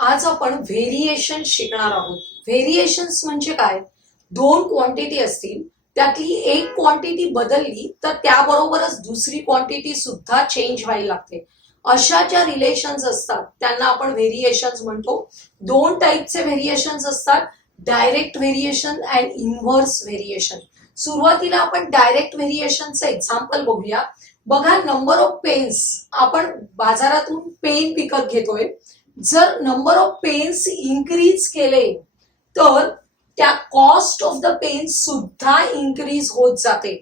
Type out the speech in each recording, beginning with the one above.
आज आपण व्हेरिएशन शिकणार आहोत. व्हेरिएशन्स म्हणजे काय? दोन क्वांटिटी असतील, त्यातली एक क्वांटिटी बदलली तर त्याबरोबरच दुसरी क्वांटिटी सुद्धा चेंज व्हायला लागते. अशा ज्या रिलेशन्स असतात त्यांना आपण व्हेरिएशन्स म्हणतो. दोन टाईपचे व्हेरिएशन्स असतात, direct variation and inverse variation. सुरुवातीला आपण डायरेक्ट व्हेरिएशनचं एक्झाम्पल बघूया. बघा, नंबर ऑफ पेन्स, आपण बाजारातून पेन विकत घेतोय. जर नंबर ऑफ पेन्स इन्क्रीज केले तर त्या कॉस्ट ऑफ द पेन्स सुद्धा इन्क्रीज होत जाते.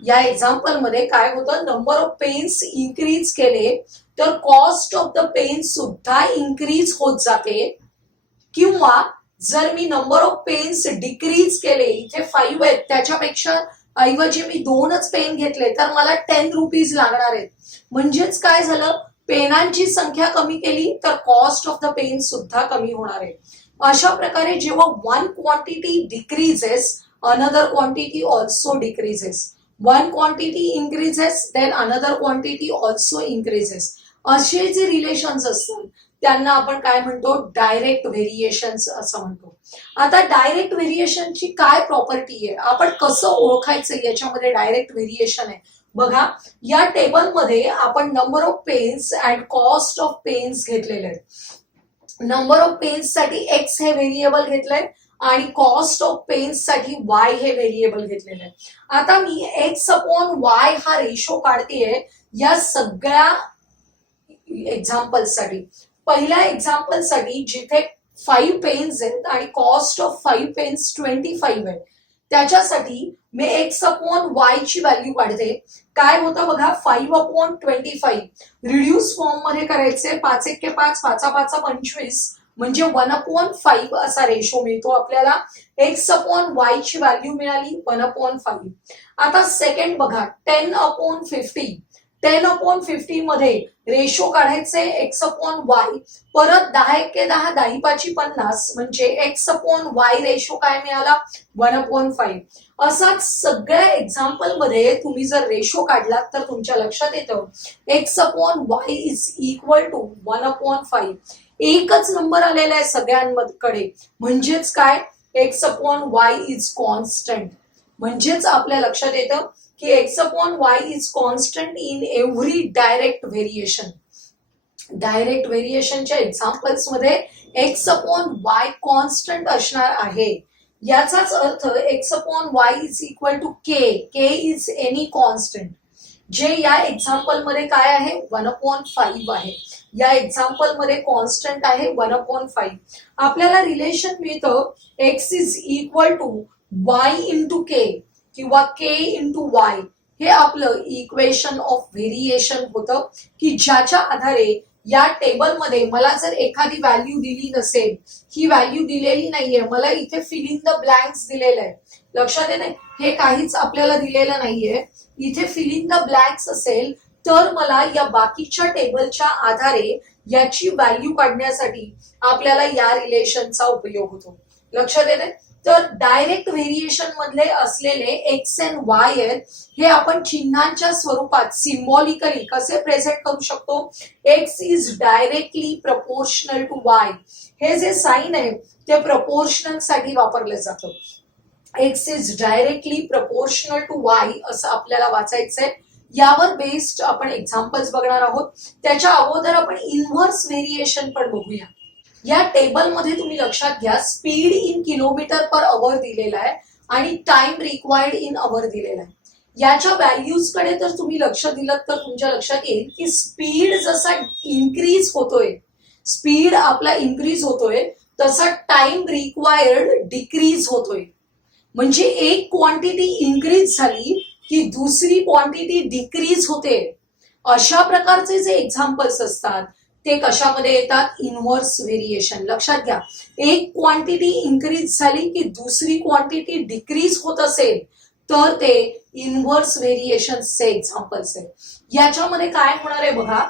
या एक्झाम्पल मध्ये काय होतं, नंबर ऑफ पेन्स इन्क्रीज केले तर कॉस्ट ऑफ द पेन्स सुद्धा इन्क्रीज होत जाते. किंवा जर मी नंबर ऑफ पेन्स डिक्रीज केले, इथे 5 आहेत त्याच्यापेक्षा ऐवजी मी 2च पेन घेतले तर मला 10 रुपीज लागणार आहेत. म्हणजेच काय झालं, पेनांची संख्या कमी केली तर कॉस्ट ऑफ द पेन सुद्धा कमी होणार आहे. अशा प्रकारे जेव्हा one quantity decreases, another quantity also decreases. One quantity increases, then another quantity also increases. असे जे रिलेशन्स असतात त्यांना आपण काय म्हणतो, डायरेक्ट व्हेरिएशन्स असं म्हणतो. आता डायरेक्ट व्हेरिएशनची काय प्रॉपर्टी आहे, आपण कसं ओळखायचं याच्यामध्ये डायरेक्ट व्हेरिएशन आहे. बघा, या टेबलमध्ये आपण number of pens and cost of pens घेतलेले आहेत. नंबर ऑफ पेन्स साठी एक्स हे व्हेरिएबल घेतलंय आणि कॉस्ट ऑफ पेन्स साठी वाय हे व्हेरिएबल घेतलेलं आहे. आता मी एक्स अपॉन वाय हा रेशो काढतेय या सगळ्या एक्झाम्पल्ससाठी. पहिल्या एक्झाम्पलसाठी जिथे 5 पेन्स आहेत आणि कॉस्ट ऑफ 5 पेन्स 25 आहे, त्याच्यासाठी मी एक्स अपॉन वाय ची व्हॅल्यू काढते. काय होतं बघा, 5 अपॉन 25 रिड्यूस फॉर्म मध्ये करायचे. 5 1 5, 5 5 25 म्हणजे 1 अपॉन 5 असा रेशो मिळतो आपल्याला. एक्स अपॉन वाय ची व्हॅल्यू मिळाली 1 अपॉन 5. आता सेकंड बघा, 10 अपॉन 50. 10 अपॉन 50 मध्ये रेशो काढायचे एक्स अपॉन वाय. परत 10 1 10, 10 5 50 म्हणजे एक्स अपॉन वाय रेशो काय मिळाला, 1 अपॉन 5. असाच सगळ्या एक्झाम्पल मध्ये तुम्ही जर रेशो काढलात तर तुमच्या लक्षात येतं X upon Y is equal to 1 upon 5. एकच नंबर आलेला आहे सगळ्यांकडे, म्हणजेच काय, X upon Y is constant. म्हणजेच आपल्या लक्षात येतं की X upon Y is constant in every direct variation. Direct व्हेरिएशनच्या एक्झाम्पल्स मध्ये एक्स अपॉन वाय कॉन्स्टंट असणार आहे. याचाच अर्थ X upon Y is equal to K. K is any constant. जे या एक्झाम्पल मध्ये काय आहे, 1 अपॉन 5 आहे. या एक्झाम्पल मध्ये कॉन्स्टंट आहे 1 अपॉन 5. आपल्याला रिलेशन मिळतं X is equal to Y into K किंवा के इंटू वाय. हे आपलं इक्वेशन ऑफ व्हेरिएशन होतं की ज्याच्या आधारे या टेबलमध्ये मला जर एखादी व्हॅल्यू दिली नसेल, ही व्हॅल्यू दिलेली नाहीये, मला इथे फिल इन द ब्लँक्स दिलेलं आहे. लक्षात येते, हे काहीच आपल्याला दिलेलं नाहीये. इथे फिल इन द ब्लँक्स असेल तर मला या बाकीच्या टेबलच्या आधारे याची व्हॅल्यू काढण्यासाठी आपल्याला या रिलेशनचा उपयोग होतो. लक्षात येते. तर डायरेक्ट व्हेरिएशन मधले असलेले एक्स अँड वाय आहेत, हे आपण चिन्हांच्या स्वरूपात सिम्बॉलिकली कसे प्रेझेंट करू शकतो. X is directly proportional to Y. हे जे साइन आहे ते प्रपोर्शनल साठी वापरलं जातं. X is directly proportional to Y असं आपल्याला वाचायचंय. यावर बेस्ड आपण एक्झाम्पल्स बघणार आहोत. त्याच्या अगोदर आपण इनव्हर्स व्हेरिएशन पण बघूया. या टेबलमध्ये तुम्ही लक्षात घ्या, speed in kilometre per our दिलेला आहे आणि टाइम रिक्वायर्ड इन अवर दिलेला आहे. याच्या व्हॅल्यूज कडे तर तुम्ही लक्ष दिलं तर तुमच्या लक्षात येईल की स्पीड जसा इन्क्रीज होतोय, स्पीड आपला इन्क्रीज होतोय, तसा टाइम रिक्वायर्ड डिक्रीज होतोय. म्हणजे एक क्वांटिटी इन्क्रीज झाली की दुसरी क्वांटिटी डिक्रीज होते. अशा प्रकारचे जे एक्झाम्पल्स असतात ते कशामध्ये येतात, इनव्हर्स व्हेरिएशन. लक्षात घ्या, एक क्वांटिटी इन्क्रीज झाली की दुसरी क्वांटिटी डिक्रीज होत असेल तर ते इनव्हर्स व्हेरिएशनचे एक्झाम्पल्स आहेत. याच्यामध्ये काय होणार आहे बघा,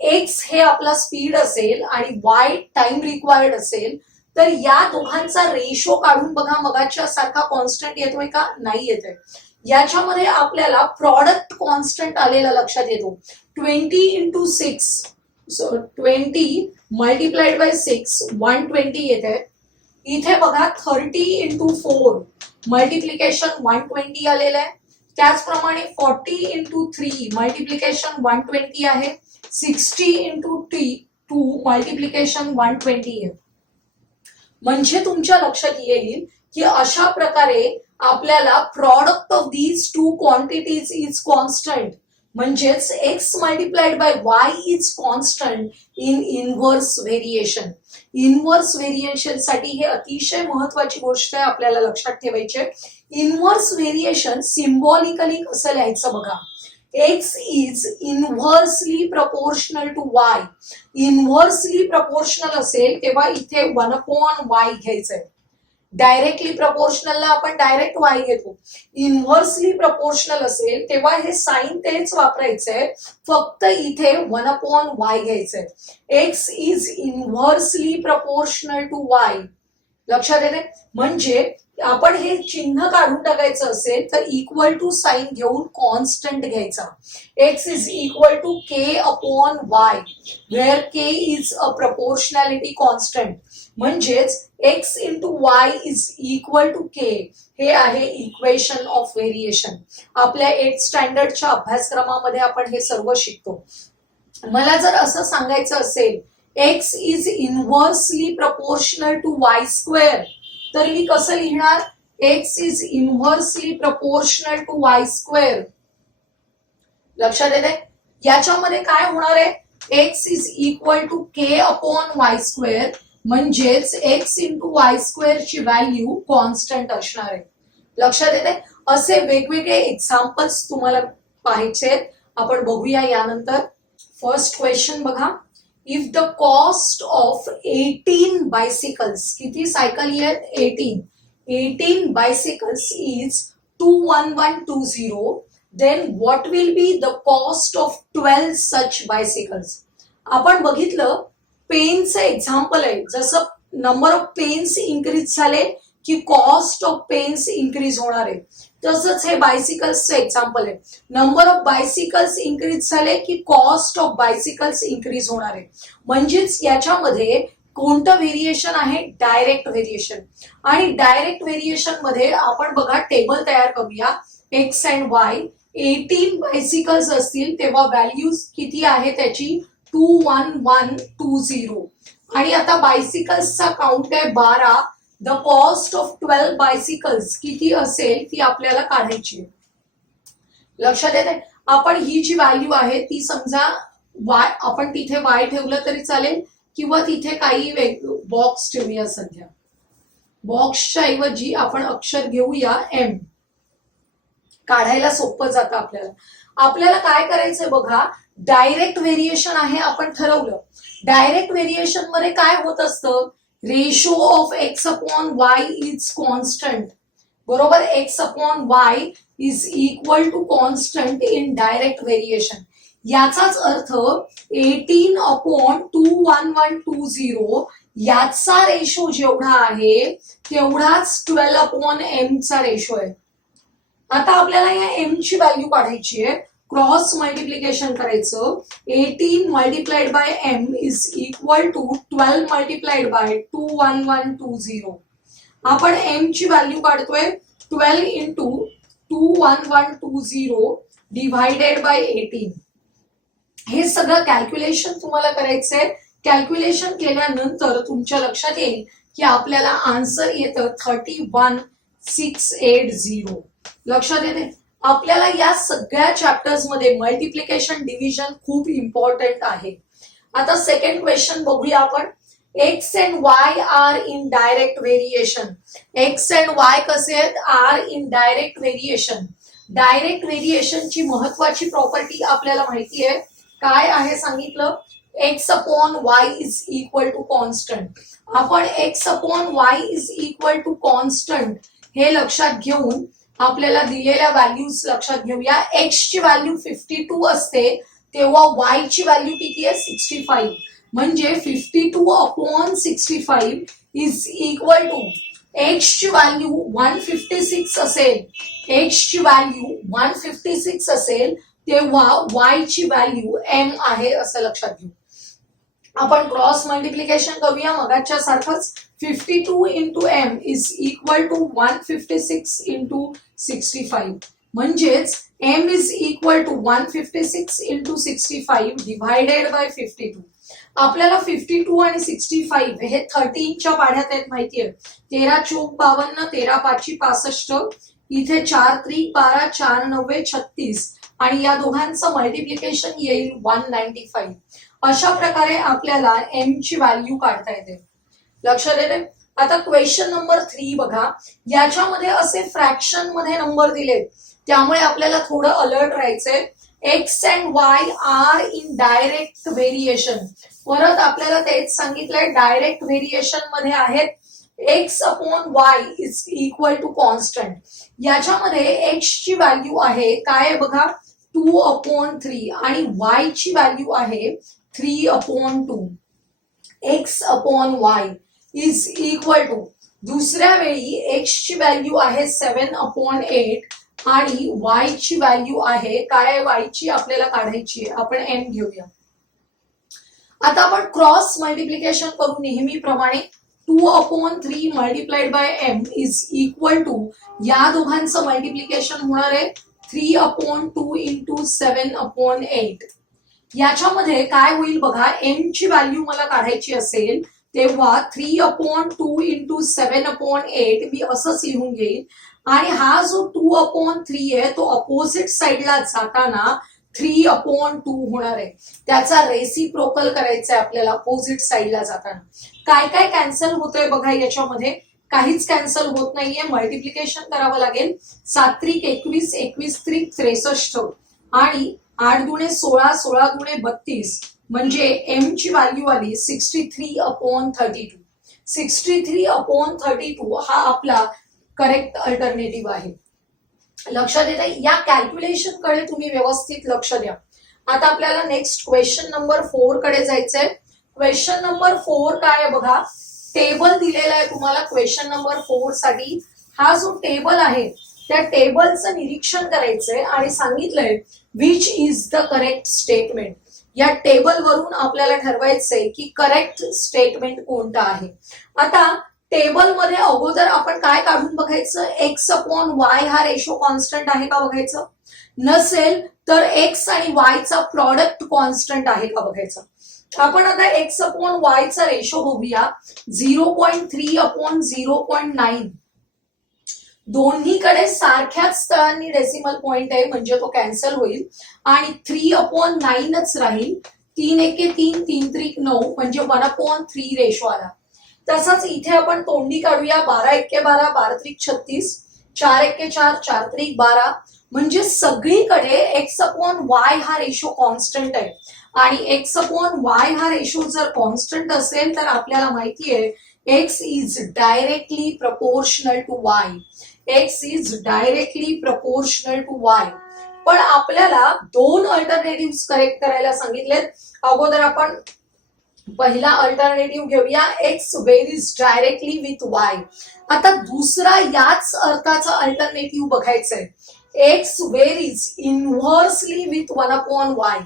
एक्स हे आपला स्पीड असेल आणि वाय टाइम रिक्वायर्ड असेल, तर या दोघांचा रेशो काढून बघा, मगाच्या सारखा कॉन्स्टंट येतोय का, नाही येतोय. याच्यामध्ये आपल्याला प्रॉडक्ट कॉन्स्टंट आलेला लक्षात येतो. 20 × 6 सो 20 मल्टिप्लाइड बाय 6 120 येते. इथे बघा 30 इंटू 4 मल्टिप्लिकेशन 120 आलेलं आहे. त्याचप्रमाणे 40 इंटू 3 मल्टिप्लिकेशन 120 आहे. 60 इंटू 2 मल्टिप्लिकेशन 120 आहे. म्हणजे तुमच्या लक्षात येईल की अशा प्रकारे आपल्याला product of these two quantities is constant, म्हणजेच X multiplied by Y is constant in inverse variation. Inverse variation साठी हे अतिशय महत्वाची गोष्ट आहे, आपल्याला लक्षात ठेवायची. इनव्हर्स व्हेरिएशन सिम्बॉलिकली कसं लिहायचं बघा. x is inversely proportional to y. Inversely proportional असेल तेव्हा इथे 1/y घ्यायचंय. डायरेक्टली प्रपोर्शनलला आपण डायरेक्ट y घेतो. इनव्हर्सली प्रपोर्शनल असेल तेव्हा हे साइन तेच वापरायचंय, फक्त इथे 1/y घ्यायचंय. x is inversely proportional to y. लक्षात येते. म्हणजे आपण हे चिन्ह काढून टाकायचं असेल तर इक्वल टू साइन घेऊन कॉन्स्टंट घ्यायचा. x is equal to k upon y, where k is a proportionality constant. म्हणजेच x into y is equal to k. हे आहे इक्वेशन ऑफ व्हेरिएशन. आपल्या 8th स्टँडर्डच्या अभ्यासक्रमामध्ये आपण हे सर्व शिकतो. मला जर असं सांगायचं असेल x is inversely proportional to y square, तर मी कसं लिहिणार. x is inversely proportional to y square. लक्षात येते. याच्यामध्ये काय होणार आहे. x is equal to k upon y square, म्हणजेच x इंटू y स्क्वेअर ची व्हॅल्यू कॉन्स्टंट असणार आहे. लक्षात येते. असे वेगवेगळे एक्झाम्पल्स तुम्हाला पाहायचे, आपण बघूया यानंतर. फर्स्ट क्वेश्चन बघा. If the cost of 18 bicycles, किती सायकल आहेत 18 bicycles is 21120, then what will be the cost of 12 such bicycles? आपण बघितलं पेनचं एक्झाम्पल आहे. जसं नंबर ऑफ पेन्स इन्क्रीज झाले की कॉस्ट ऑफ पेन्स इन्क्रीज होणार आहे, तसंच हे बायसिकल्सचं एक्झाम्पल आहे. नंबर ऑफ बायसिकल्स इन्क्रीज झाले की कॉस्ट ऑफ बायसिकल्स इन्क्रीज होणार आहे. म्हणजेच याच्यामध्ये कोणतं व्हेरिएशन आहे. Direct variation. आणि डायरेक्ट व्हेरिएशन मध्ये आपण बघा टेबल तयार करूया. X and Y. 18 बायसिकल्स असतील तेव्हा व्हॅल्यूज किती आहे त्याची 21120. आणि आता बायसिकल्सचा काउंट आहे 12. द कॉस्ट ऑफ 12 बायसिकल्स किती असेल ती आपल्याला काढायची आहे. लक्षात येते. आपण ही जी व्हॅल्यू आहे ती समजा वाय, आपण तिथे वाय ठेवलं तरी चालेल किंवा तिथे काही बॉक्स ठेवूया. सध्या बॉक्सच्या ऐवजी आपण अक्षर घेऊया एम. काढायला सोपं जातं आपल्याला. आपल्याला काय करायचंय बघा. डायरेक्ट व्हेरिएशन आहे आपण ठरवलं. डायरेक्ट व्हेरिएशन मध्ये काय होत असतं. Ratio of X upon Y is constant. बरोबर. X upon Y is equal to constant in direct variation. याचाच अर्थ 18 अपॉन 21120 याचा रेशो जेवढा आहे तेवढाच 12 अपॉन एम चा रेशो आहे. आता आपल्याला या एम ची व्हॅल्यू काढायची आहे. क्रॉस मल्टिप्लिकेशन करायचं. 18 multiplied by M is equal to 12 multiplied by 21120. आपण एम ची व्हॅल्यू काढतोय 12 इंटू 21120 डिव्हायडेड बाय 18. हे सगळं कॅल्क्युलेशन तुम्हाला करायचंय. कॅल्क्युलेशन केल्यानंतर तुमच्या लक्षात येईल की आपल्याला आन्सर येतं 31680. लक्षात येते. आपल्याला या सगळ्या चॅप्टर्स मध्ये मल्टिप्लिकेशन डिव्हिजन खूप इम्पॉर्टंट आहे. आता सेकंड क्वेश्चन बघूया आपण. X and Y are in direct variation. X and y कसे आहेत. Are in direct variation. Direct व्हेरिएशनची महत्वाची प्रॉपर्टी आपल्याला माहिती आहे. काय आहे सांगितलं. X upon Y is equal to constant. आपण x upon Y is equal to constant हे लक्षात घेऊन आपल्याला दिलेल्या व्हॅल्यूज लक्षात घेऊया. एक्स ची व्हॅल्यू 52 असते तेव्हा वाय ची व्हॅल्यू किती आहे 65. म्हणजे 52 upon 65 is equal to X ची व्हॅल्यू 156 असेल. एक्स ची व्हॅल्यू 156 असेल तेव्हा वाय ची व्हॅल्यू एम आहे असं लक्षात घेऊ. आपण क्रॉस मल्टिप्लिकेशन करूया मगाच्या सारखंच. 52 into M is equal to 156 into 65. म्हणजेच M is equal to 156 into 65 divided by 52. आपल्याला 52 आणि 65 हे 13च्या पाढ्यात आहेत माहितीये. 13 चोक 52, 13 पाची 65, इथे 4 त्रिक 12, 4 नव्वे 36 आणि या दोघांचं मल्टिप्लिकेशन येईल 195. अशा प्रकारे आपल्याला एम ची व्हॅल्यू काढता येते. लक्षात येते. आता क्वेश्चन नंबर 3 बघा. याच्यामध्ये असे फ्रॅक्शन मध्ये नंबर दिलेत, त्यामुळे आपल्याला थोडं अलर्ट राहायचंय. X and Y are in direct variation. परत आपल्याला तेच सांगितलंय, डायरेक्ट व्हेरिएशन मध्ये आहेत. X upon Y is equal to constant. याच्यामध्ये एक्स ची व्हॅल्यू आहे काय बघा 2/3 आणि वाय ची व्हॅल्यू आहे 3/2. X upon Y is equal to, दुसऱ्या वेळी एक्स ची व्हॅल्यू आहे 7/8 आणि वाय ची व्हॅल्यू आहे काय, वाय ची आपल्याला काढायची आहे. आपण एम घेऊया. आता आपण क्रॉस मल्टिप्लिकेशन करू नेहमीप्रमाणे. 2/3 multiplied by M is equal to, या दोघांचं मल्टिप्लिकेशन होणार आहे 3/2 इंटू 7/8. याच्यामध्ये काय होईल बघा, एम ची व्हॅल्यू मला काढायची असेल तेव्हा 3/2 इंटू 7/8 मी असंच लिहून घेईल. आणि हा जो 2/3 आहे तो अपोजिट साइडला जाताना 3/2 होणार आहे. त्याचा रेसिप्रोकल करायचा आहे आपल्याला अपोजिट साइडला जाताना. काय काय कॅन्सल होतंय बघा याच्यामध्ये. काहीच कॅन्सल होत नाहीये. मल्टिप्लिकेशन करावं लागेल. 7 त्रिक 21, 21 त्रिक 63 आणि 8 दुणे 16, 16 दुणे 32. म्हणजे एम ची व्हॅल्यू आली 63/32. 63/32 हा आपला करेक्ट अल्टरनेटिव्ह आहे. लक्षात येत आहे. या कॅल्क्युलेशन कडे तुम्ही व्यवस्थित लक्ष द्या. आता आपल्याला नेक्स्ट क्वेश्चन नंबर 4 कडे जायचंय. क्वेश्चन नंबर 4 काय आहे बघा. टेबल दिलेला आहे तुम्हाला क्वेश्चन नंबर 4 साठी. हा जो टेबल आहे त्या टेबलचं निरीक्षण करायचंय आणि सांगितलंय which is the correct statement. या टेबल वरून आपल्याला ठरवायचंय की करेक्ट स्टेटमेंट कोणतं आहे. आता टेबल मध्ये अगोदर आपण काय काढून बघायचं, एक्स अपॉन वाय हा रेशो कॉन्स्टंट आहे का बघायचं. नसेल तर एक्स आणि वाय चा प्रॉडक्ट कॉन्स्टंट आहे का बघायचं. आपण आता एक्स अपॉन वाय चा रेशो बघूया. 0.3/0.9. दोन्हीकडे सारख्याच स्थळांनी डेसिमल पॉइंट आहे म्हणजे तो कॅन्सल होईल आणि 3/9च राहील. 3 एके 3, 3 त्रिक 9 म्हणजे 1/3 रेशो आला. तसाच इथे आपण तोंडी काढूया. 12 एके 12, 12 त्रिक 36, 4 एके 4, 4 त्रिक 12. म्हणजे सगळीकडे एक्स अपॉन वाय हा रेशो कॉन्स्टंट आहे. आणि एक्स अपॉन वाय हा रेशो जर कॉन्स्टंट असेल तर आपल्याला माहितीये X is directly proportional to Y. X is directly proportional to Y. पण आपल्याला 2 अल्टरनेटिव्ह करेक्ट करायला सांगितलेत. अगोदर आपण पहिला अल्टरनेटिव्ह घेऊया. X varies directly with Y. आता दुसरा याच अर्थाचा अल्टरनेटिव्ह बघायचंय. X varies inversely with 1/y.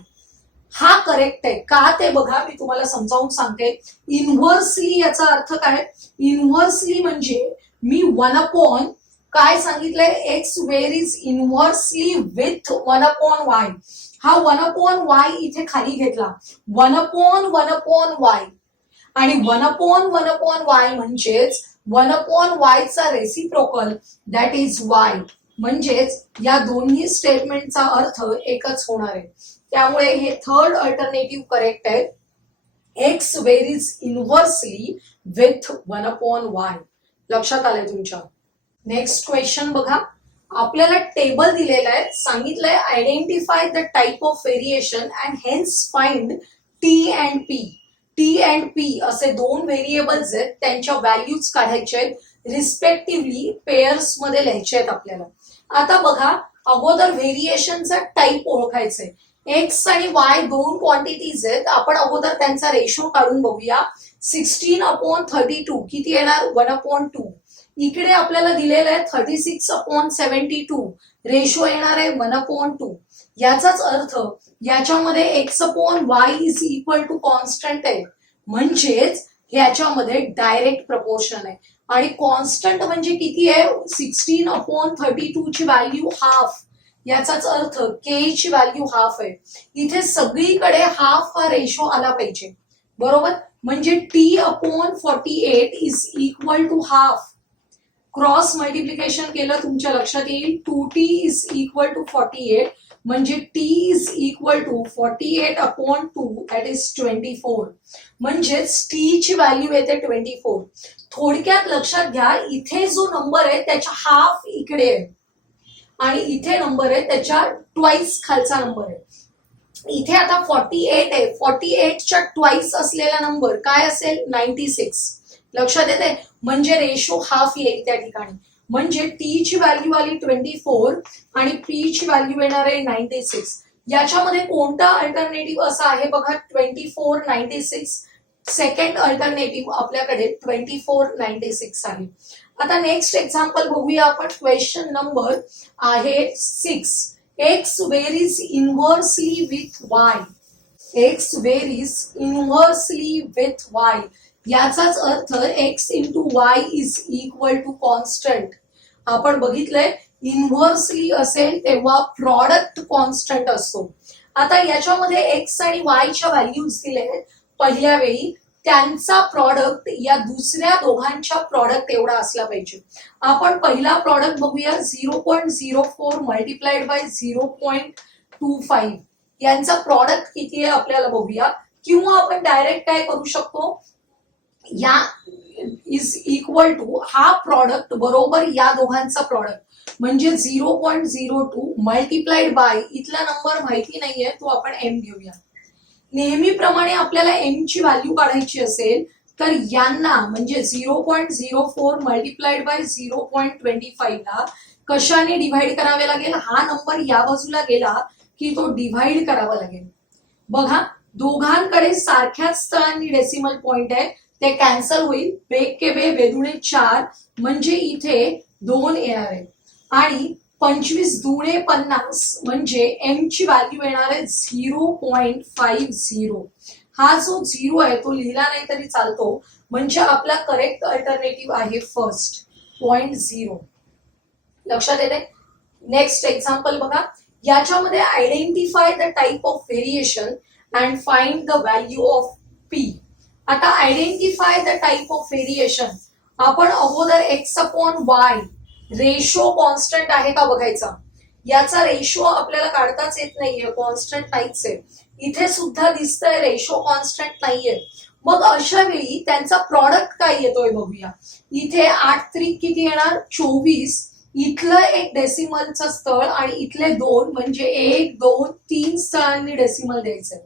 हा करेक्ट आहे का ते बघा, मी तुम्हाला समजावून सांगते. इनव्हर्सली याचा अर्थ काय. इनव्हर्सली म्हणजे मी 1/, काय सांगितलंय, x varies inversely with 1/y. हा 1/y इथे खाली घेतला. 1/1/y आणि 1/1/y म्हणजेच 1/y चा रेसिप्रोकल दॅट इज y. म्हणजेच या दोन्ही स्टेटमेंटचा अर्थ एकच होणार आहे. त्यामुळे हे थर्ड अल्टरनेटिव्ह करेक्ट आहे. X varies inversely with 1/y. लक्षात आलंय तुमच्या. नेक्स्ट क्वेश्चन बघा. आपल्याला टेबल दिलेला आहे. सांगितलंय identify the type of variation and hence find T and P. T and P असे 2 व्हेरिएबल्स आहेत. त्यांच्या व्हॅल्यूज काढायचे आहेत. रिस्पेक्टिव्हली पेअर्स मध्ये लिहायचे आहेत आपल्याला. आता बघा अगोदर व्हेरिएशनचा टाइप ओळखायचंय. एक्स आणि वाय 2 क्वांटिटीज आहेत. आपण अगोदर त्यांचा रेशो काढून बघूया. 16/32 किती येणार 1/2. इकडे आपल्याला दिलेलं आहे 36/72 रेशो येणार आहे 1/2. याचाच अर्थ याच्यामध्ये X upon Y is equal to constant आहे म्हणजेच ह्याच्यामध्ये डायरेक्ट प्रपोर्शन आहे. आणि कॉन्स्टंट म्हणजे किती आहे? 16/32 ची व्हॅल्यू हाफ. याचाच अर्थ के ची व्हॅल्यू हाफ आहे. इथे सगळीकडे हाफ हा रेशो आला पाहिजे, बरोबर. म्हणजे T/48 is equal to half. Cross multiplication केलं तुमच्या लक्षात येईल. 2T इज इक्वल टू 48 म्हणजे T is equal to 48/2 that is 24. म्हणजेच T ची व्हॅल्यू येते 24. थोडक्यात लक्षात घ्या, इथे जो नंबर आहे त्याच्या हाफ इकडे आहे आणि इथे नंबर आहे त्याच्या ट्वाइस खालचा नंबर आहे. इथे आता 48 आहे, 48च्या ट्वाइस असलेला नंबर काय असेल? 96. लक्षात येते? म्हणजे रेशो हाफ येईल त्या ठिकाणी. म्हणजे टी ची व्हॅल्यू आली 24 आणि पी ची व्हॅल्यू येणार आहे 96. याच्यामध्ये कोणता अल्टरनेटिव्ह असा आहे बघा? 24, 96. सेकंड अल्टरनेटिव्ह आपल्याकडे 24, 96 आहे. आता नेक्स्ट एक्झाम्पल बघूया आपण. क्वेश्चन नंबर आहे 6. X varies inversely with Y. X varies inversely with Y. याचाच अर्थ X into Y is equal to constant. आपण बघितलंय इनव्हर्सली असेल तेव्हा प्रॉडक्ट कॉन्स्टंट असतो. आता याच्यामध्ये एक्स आणि वायच्या व्हॅल्यूज दिले पहिल्या वेळी, त्यांचा प्रॉडक्ट या दुसऱ्या दोघांच्या प्रॉडक्ट एवढा असला पाहिजे. आपण पहिला प्रॉडक्ट बघूया. 0.04 मल्टिप्लाइड बाय 0.25 यांचा प्रॉडक्ट किती आहे आपल्याला बघूया. किंवा आपण डायरेक्ट काय करू शकतो, या इज इक्वल टू हा प्रॉडक्ट बरोबर या दोघांचा प्रॉडक्ट म्हणजे 0.02 मल्टिप्लाइड बाय इथला नंबर माहिती नाहीये तो आपण एम घेऊया. नेहमीप्रमाणे आपल्याला एम ची व्हॅल्यू काढायची असेल तर यांना म्हणजे 0.04 मल्टिप्लाइड बाय 0.25 ला कशाने डिव्हाइड करावे लागेल? हा नंबर या बाजूला गेला की तो डिव्हाइड करावा लागेल. बघा दोघांकडे सारख्याच स्थळांनी डेसिमल पॉइंट आहे, ते कॅन्सल होईल. बेग के बे बेदुणे 4 म्हणजे इथे 2 येणार आहे आणि 25 दुणे 50 म्हणजे एम ची व्हॅल्यू येणार आहे 0.50. हा जो 0 आहे तो लिहिला नाही तरी चालतो. म्हणजे आपला करेक्ट अल्टरनेटिव्ह आहे फर्स्ट 0.0. लक्षात येते? नेक्स्ट एक्झाम्पल बघा. याच्यामध्ये identify the type of variation and find the value of p. आता identify the type of variation. आपण अगोदर x/y रेशो कॉन्स्टंट आहे का बघायचा. याचा रेशो आपल्याला काढताच येत नाहीये, कॉन्स्टंट नाहीच आहे. इथे सुद्धा दिसतंय रेशो कॉन्स्टंट नाहीये. मग अशा वेळी त्यांचा प्रॉडक्ट काय येतोय बघूया. इथे 8 त्रिक किती येणार? 24. इथलं एक डेसिमलचं स्थळ आणि इथले 2 म्हणजे 1, 2, 3 स्थळांनी डेसिमल द्यायचंय.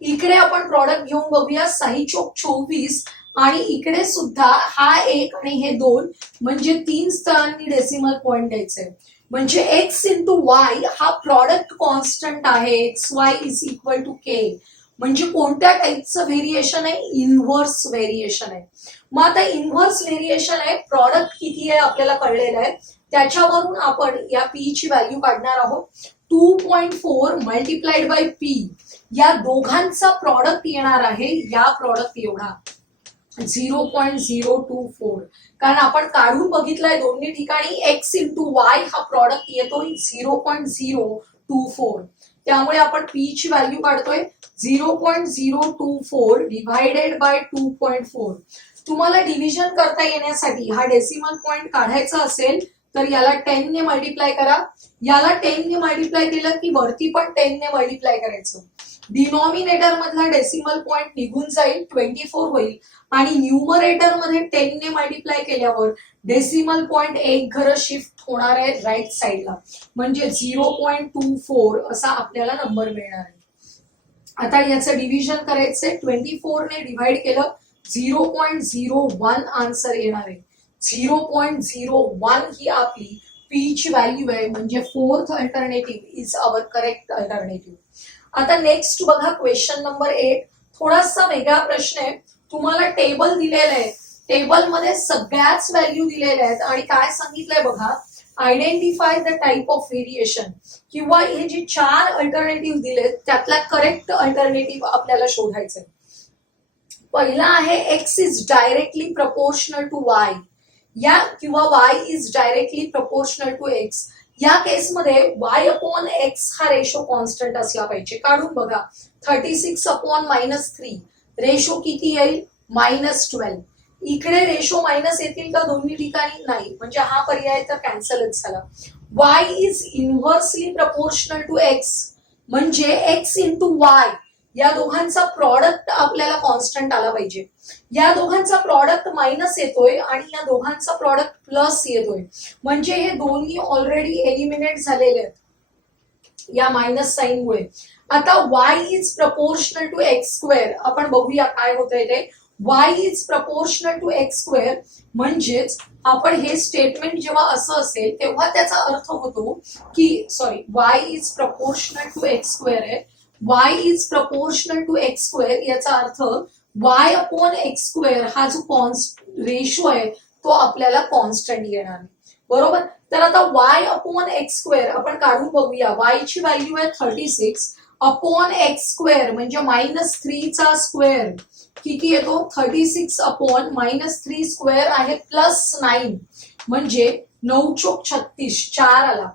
इकडे आपण प्रॉडक्ट घेऊन बघूया. 6 चोक 24 आणि इकडे सुद्धा हा 1 आणि हे 2 म्हणजे 3 स्थळांनी डेसिमल पॉइंट द्यायचे. म्हणजे एक्स इंटू वाय हा प्रॉडक्ट कॉन्स्टंट आहे. X y is equal to k. म्हणजे कोणत्या टाईपचं व्हेरिएशन आहे? इनव्हर्स व्हेरिएशन आहे. मग आता इनव्हर्स व्हेरिएशन आहे, प्रॉडक्ट किती आहे आपल्याला कळलेलं आहे, त्याच्यावरून आपण या पी ची व्हॅल्यू काढणार आहोत. 2.4 मल्टिप्लाइड बाय पी. या दोघांचा प्रॉडक्ट येणार आहे या प्रॉडक्ट एवढा 0.024. कारण आपण काढून बघितलंय दोन्ही ठिकाणी एक्स इंटू वाय हा प्रॉडक्ट येतोय 0.024. त्यामुळे आपण पी ची व्हॅल्यू काढतोय 0.024 डिव्हायडेड बाय 2.4. तुम्हाला डिव्हिजन करता येण्यासाठी हा डेसिमल पॉइंट काढायचा असेल तर याला 10 ने मल्टिप्लाय करा. याला 10 ने मल्टिप्लाय केलं की वरती पण 10 ने मल्टिप्लाय करायचं. डिनॉमिनेटर मधला डेसिमल पॉइंट निघून जाईल, 24 होईल आणि न्यूमरेटर मध्ये 10 ने मल्टिप्लाय केल्यावर डेसिमल पॉइंट एक घर शिफ्ट होणार आहे राईट साइडला. म्हणजे 0.24 असा आपल्याला नंबर मिळणार आहे. आता याचं डिव्हिजन करायचंय. 24 ने डिव्हाइड केलं 0.01 आन्सर येणार आहे. 0.01 ही आपली पी ची व्हॅल्यू आहे. म्हणजे fourth alternative is our correct alternative. आता नेक्स्ट बघा क्वेश्चन नंबर 8. थोडासा वेगळा प्रश्न आहे. तुम्हाला टेबल दिलेलं आहे, टेबलमध्ये सगळ्याच व्हॅल्यू दिलेल्या आहेत आणि काय सांगितलंय बघा, identify the type of variation. किंवा हे जे 4 अल्टरनेटिव्ह दिलेत त्यातला करेक्ट अल्टरनेटिव्ह आपल्याला शोधायचंय. पहिला आहे X is directly proportional to Y या किंवा Y is directly proportional to X. या केसमध्ये वाय अपॉन एक्स हा रेशो कॉन्स्टंट असला पाहिजे. काढून बघा 36 अपॉन -3 रेशो किती येईल -12. इकडे रेशो मायनस येतील का दोन्ही ठिकाणी नाही म्हणजे हा पर्याय तर कॅन्सलच झाला. Y is inversely proportional to X म्हणजे एक्स इंटू वाय या दोघांचा प्रॉडक्ट आपल्याला कॉन्स्टंट आला पाहिजे. या दोघांचा प्रॉडक्ट मायनस येतोय आणि या दोघांचा प्रॉडक्ट प्लस येतोय म्हणजे हे दोन्ही ऑलरेडी एलिमिनेट झालेले आहेत या मायनस साइन मुळे. आता Y is proportional to x square आपण बघूया काय होतंय ते. Y is proportional to x square म्हणजेच आपण हे स्टेटमेंट जेव्हा असं असेल तेव्हा त्याचा अर्थ होतो की y is proportional to x square आहे. Y is proportional to x square याचा अर्थ वाय अपॉन एक्स स्क्वेअर हा जो रेशो आहे तो आपल्याला कॉन्स्टंट येणार आहे. बरोबर. तर आता वाय अपॉन एक्स स्क्वेअर आपण काढून बघूया. वाय ची व्हॅल्यू आहे 36 अपॉन एक्स स्क्वेअर म्हणजे -3 चा स्क्वेअर किती येतो 36 अपॉन -3 स्क्वेअर आहे +9 म्हणजे 9 चोक 36 4 आला.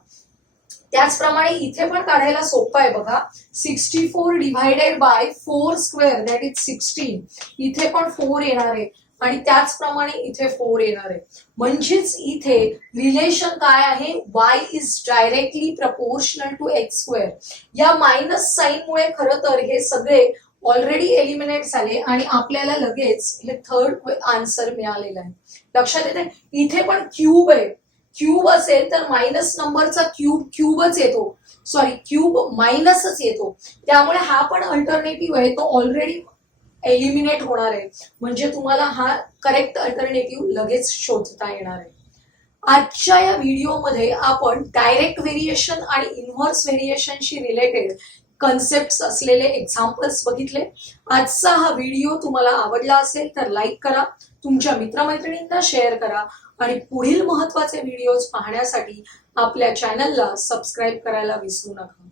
त्याचप्रमाणे इथे पण काढायला सोपं आहे बघा. 64 divided by 4 square that is 16. इथे पण 4 येणार आहे आणि त्याचप्रमाणे इथे 4 येणार आहे म्हणजेच इथे रिलेशन काय आहे Y is directly proportional to x square. या मायनस साइन मुळे खरं तर हे सगळे ऑलरेडी एलिमिनेट झाले आणि आपल्याला लगेच हे थर्ड आन्सर मिळालेलं आहे. लक्षात येते. इथे पण क्यूब आहे. क्यूब असेल तर मायनस नंबरचा क्यूबच येतो. क्यूब मायनसच येतो त्यामुळे हा पण अल्टरनेटिव्ह आहे तो ऑलरेडी एलिमिनेट होणार आहे म्हणजे तुम्हाला हा करेक्ट अल्टरनेटिव्ह लगेच शोधता येणार आहे. आजच्या या व्हिडिओमध्ये आपण डायरेक्ट व्हेरिएशन आणि इन्व्हर्स व्हेरिएशनशी रिलेटेड कन्सेप्ट असलेले एक्झाम्पल्स बघितले. आजचा हा व्हिडिओ तुम्हाला आवडला असेल तर लाईक करा, तुमच्या मित्रमैत्रिणींना शेअर करा आणि पुढील महत्त्वाचे व्हिडिओज पाहण्यासाठी आपल्या चॅनलला सबस्क्राईब करायला विसरू नका.